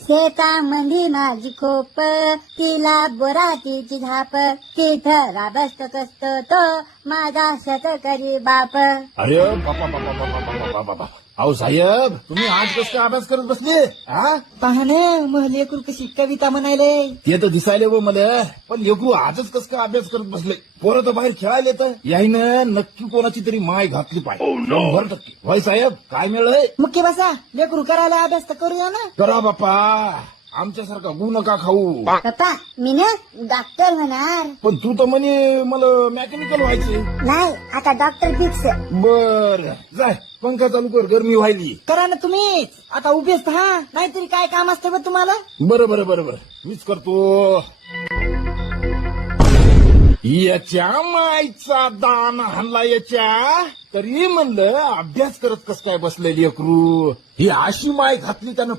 शेतामंदी माझी खोप, तिला बोराटीची झाप, तिथं राबस्त कस्त तो माझा शेतकरी बाप. अरे बापा बापा बापा बापा बापा, अहो साहेब तुम्ही आज कसं काय अभ्यास करत बसले? हा पाहणे मग लेकरू कशी कविता म्हणायले. ते तर दिसायले व मला, पण लेकरू आजच कसं काय अभ्यास करत बसले? पोरं तर बाहेर खेळायला येतं, याईनं नक्की कोणाची तरी माय घातली पाहिजे. 100%. होय साहेब काय मिळलंय? मुख्य बसा लेकरू करायला अभ्यास तर करूया ना. करा बापा, आमच्यासारखा गु नका खाऊ. पप्पा मी ना डॉक्टर होणार. पण तू तर म्हणे मला मेकॅनिकल व्हायचे. नाही आता डॉक्टर फिक्स. बर जाय पंखा चालू कर, गरमी व्हायली. करा ना तुम्हीच, आता उभेच हा, नाहीतरी काय काम असतं बरं तुम्हाला. बरं बरं बरं बरं मीच करतो. याच्या मायचा दान हल्ला याच्या, तरी म्हणलं अभ्यास करत कस काय बसलेली लेकरू. ही अशी माय घातली त्यानं